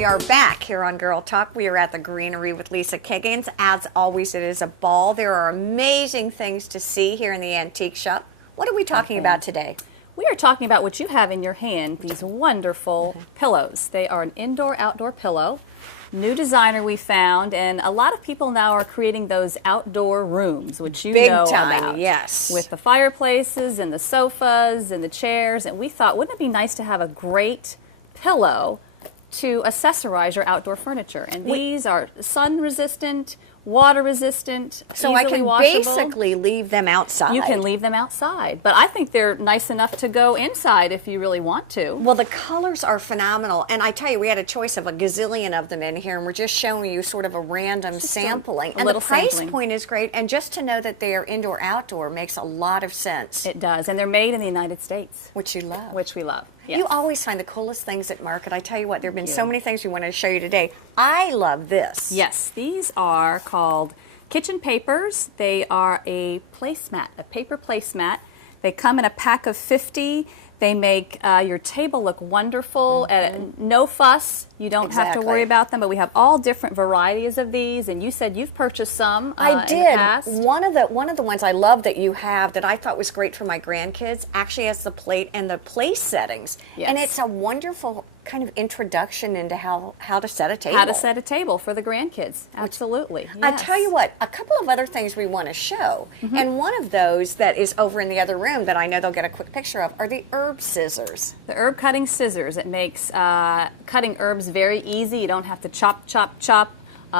We are back here on Girl Talk. We are at the Greenery with Lisa Kiggans. As always, it is a ball. There are amazing things to see here in the antique shop. What are we talking about today? We are talking about what you have in your hand, these wonderful pillows. They are an indoor-outdoor pillow. New designer we found, and a lot of people now are creating those outdoor rooms, which you know about. Yes. With the fireplaces and the sofas and the chairs, and we thought, wouldn't it be nice to have a great pillow to accessorize your outdoor furniture? And these are sun-resistant, water-resistant, so I can washable. Basically leave them outside. You can leave them outside, but I think they're nice enough to go inside if you really want to. Well, the colors are phenomenal, and I tell you, we had a choice of a gazillion of them in here, and we're just showing you sort of a random Just sampling. a And little the price sampling. point is great, and just to know that they are indoor-outdoor makes a lot of sense. It does, and they're made in the United States. Which you love. Which we love. Yes. You always find the coolest things at market. I tell you what, there have been so many things we want to show you today. I love this. Yes, these are called kitchen papers. They are a placemat, a paper placemat. They come in a pack of 50. They make your table look wonderful. No fuss. You don't have to worry about them. But we have all different varieties of these. And you said you've purchased some. I did. In the past. One of the ones I love that you have that I thought was great for my grandkids actually has the plate and the place settings. Yes. And it's a wonderful kind of introduction into how to set a table. How to set a table for the grandkids. Absolutely. Yes. I tell you what, a couple of other things we want to show. And one of those that is over in the other room that I know they'll get a quick picture of are the herb scissors. The herb cutting scissors. It makes cutting herbs very easy. You don't have to chop, chop, chop.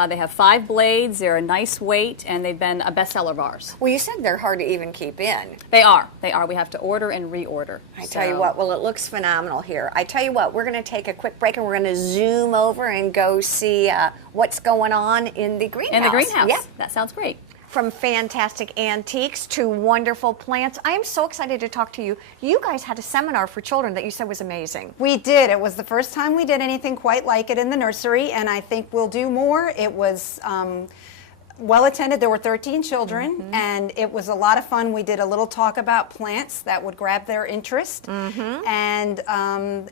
They have 5 blades. They're a nice weight, and they've been a bestseller of ours. Well, you said they're hard to even keep in. They are. They are. We have to order and reorder. I tell you what, well, it looks phenomenal here. I tell you what, we're going to take a quick break, and we're going to zoom over and go see what's going on in the greenhouse. In the greenhouse. Yeah. That sounds great. From fantastic antiques to wonderful plants. I am so excited to talk to you. You guys had a seminar for children that you said was amazing. We did. It was the first time we did anything quite like it in the nursery, and I think we'll do more. It was well attended. There were 13 children, and it was a lot of fun. We did a little talk about plants that would grab their interest, and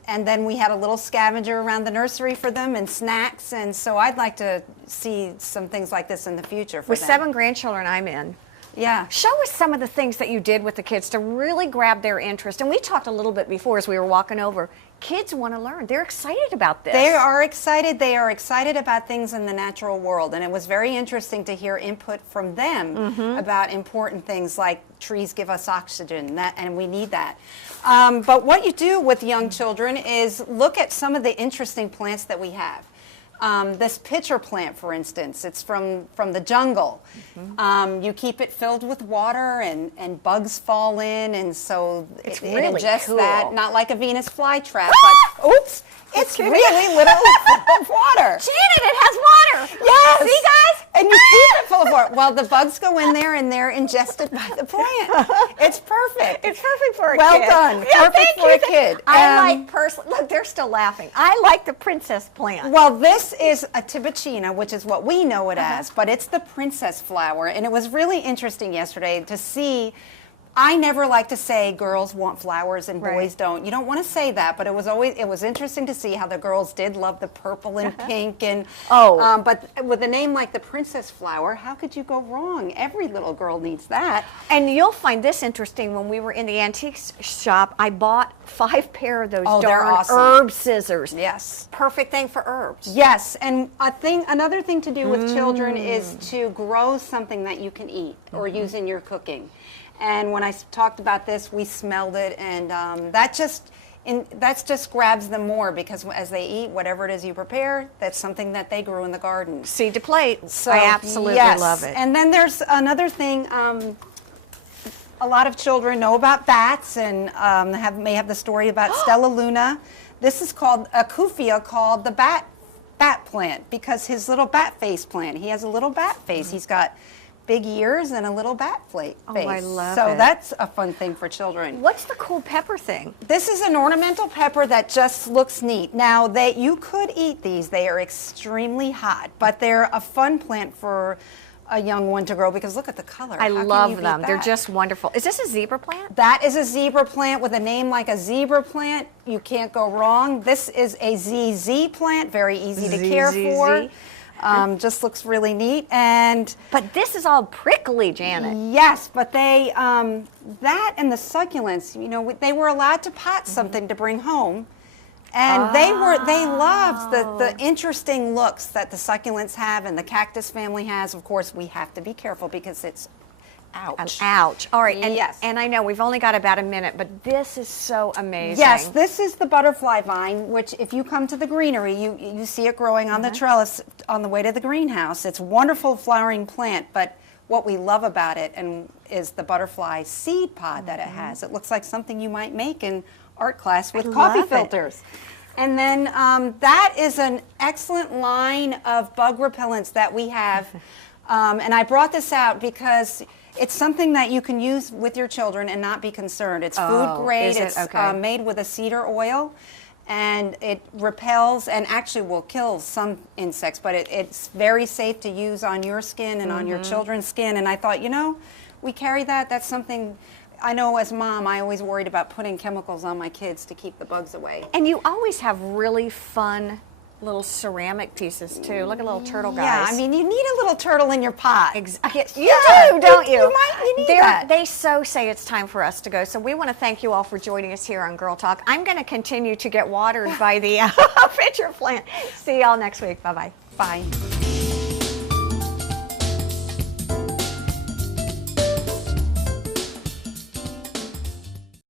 then we had a little scavenger around the nursery for them and snacks. And so I'd like to see some things like this in the future for With them. 7 grandchildren, I'm in. Yeah. Show us some of the things that you did with the kids to really grab their interest. And we talked a little bit before as we were walking over. Kids want to learn. They're excited about this. They are excited. They are excited about things in the natural world. And it was very interesting to hear input from them about important things like trees give us oxygen, and we need that. But what you do with young children is look at some of the interesting plants that we have. This pitcher plant, for instance, it's from the jungle. You keep it filled with water, and bugs fall in, and so it really ingests cool. that, not like a Venus flytrap, but oops, it's really little full of water. Janet, it has water. Yes. See, guys? And you keep it full of water. Well, the bugs go in there, and they're ingested by the plant. It's perfect. It's perfect for a kid. Well done. Yeah, Perfect for a kid. I like personally. Look, they're still laughing. I like the princess plant. Well, this is a tibicina, which is what we know it as, but it's the princess flower. And it was really interesting yesterday to see. I never like to say girls want flowers and boys don't. You don't want to say that, but it was interesting to see how the girls did love the purple and pink and but with a name like the princess flower, how could you go wrong? Every little girl needs that. And you'll find this interesting. When we were in the antiques shop, I bought 5 pair of those they're darn awesome. herb scissors. Yes. Perfect thing for herbs. Yes, and another thing to do with children is to grow something that you can eat or use in your cooking. And when I talked about this, we smelled it, and that just grabs them more because as they eat whatever it is you prepare, that's something that they grew in the garden. Seed to plate. So, I absolutely love it. And then there's another thing. A lot of children know about bats and may have the story about Stella Luna. This is called a Kufia, called the bat plant, because his little bat face plant. He has a little bat face. He's got big ears and a little bat face. Oh, I love so it. that's a fun thing for children. What's the cool pepper thing? This is an ornamental pepper that just looks neat. Now, you could eat these. They are extremely hot, but they're a fun plant for a young one to grow because look at the color. I How can you love beat them. They're that? just wonderful. Is this a zebra plant? That is a zebra plant with a name like a zebra plant. You can't go wrong. This is a ZZ plant, very easy to care for. Just looks really neat. And But this is all prickly, Janet. yes, but they that and the succulents, you know, they were allowed to pot something to bring home. And they loved the interesting looks that the succulents have and the cactus family has. Of course, we have to be careful because it's ouch. Ouch. All right. And, Yes. and I know we've only got about a minute, but this is so amazing. Yes, this is the butterfly vine, which if you come to the greenery, you see it growing on the trellis on the way to the greenhouse. It's a wonderful flowering plant, but what we love about it is the butterfly seed pod that it has. It looks like something you might make in art class with coffee love it. filters. And then that is an excellent line of bug repellents that we have. And I brought this out because it's something that you can use with your children and not be concerned. It's food grade. is it? It's Okay. made with a cedar oil. And it repels and actually will kill some insects, but it's very safe to use on your skin and on your children's skin. And I thought, you know, we carry that. That's something I know as mom, I always worried about putting chemicals on my kids to keep the bugs away. And you always have really fun little ceramic pieces too. Look at little turtle guys. Yeah, I mean, you need a little turtle in your pot. Exactly. Yeah, You do, don't you? You need that. They so say it's time for us to go. So we want to thank you all for joining us here on Girl Talk. I'm going to continue to get watered by the pitcher plant. See y'all next week. Bye-bye. Bye.